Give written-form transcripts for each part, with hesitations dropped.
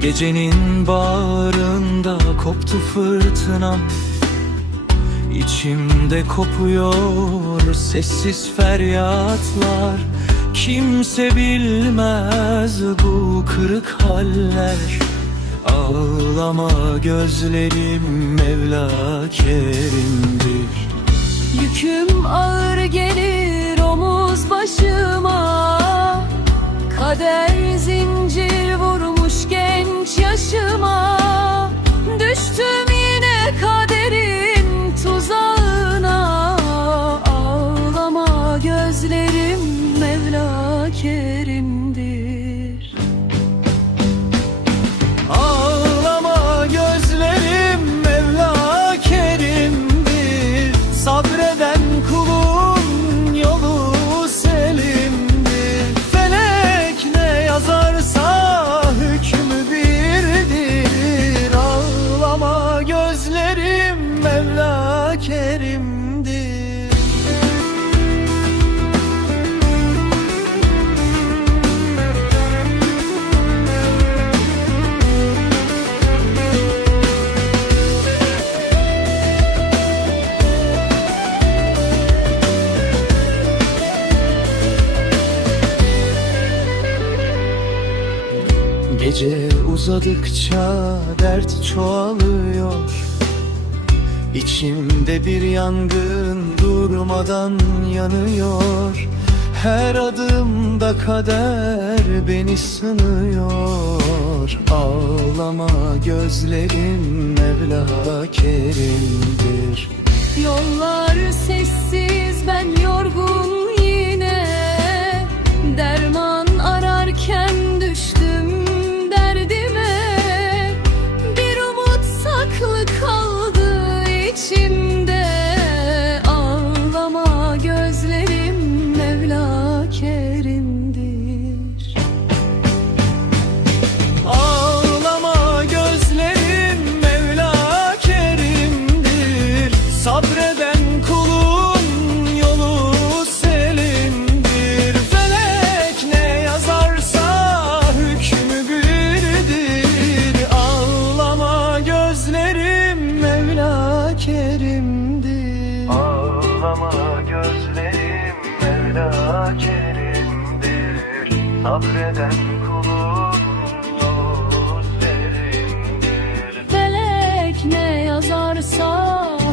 Gecenin bağrında koptu fırtınam, İçimde kopuyor sessiz feryatlar. Kimse bilmez bu kırık haller. Ağlama gözlerim, Mevla kerimdir. Yüküm ağır gelir omuz başıma, kader zincir vurmuş genç yaşıma. Düştüm yine kaderin tuzağına. Ağlama gözlerim, Mevla kerimdir. Ağlama gözlerim, Mevla kerimdir. Sabreden kulun yolu selimdir. Felek ne yazarsa hükmü birdir. Ağlama gözlerim, Mevla kerimdir. Gece uzadıkça dert çoğalıyor. İçimde bir yangın durmadan yanıyor. Her adımda kader beni sınıyor. Ağlama gözlerim, Mevla kerimdir. Yollar sessiz, ben yorgun yine. Derman ararken düştüm derdime. Bir umut saklı kaldı içimde. Ağlama gözlerim, Mevla kerimdir. Ağlama gözlerim, Mevla kerimdir. Sabreden kulun yolu selimdir. Felek ne yazarsa hükmü birdir. Ağlama gözlerim, Mevla kerimdir. Ağlama gözlerim, Mevla kerimdir. Sabreden kulun yolu selimdir. Felek ne yazarsa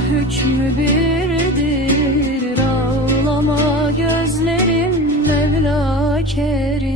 hükmü birdir. Ağlama gözlerim, Mevla kerim.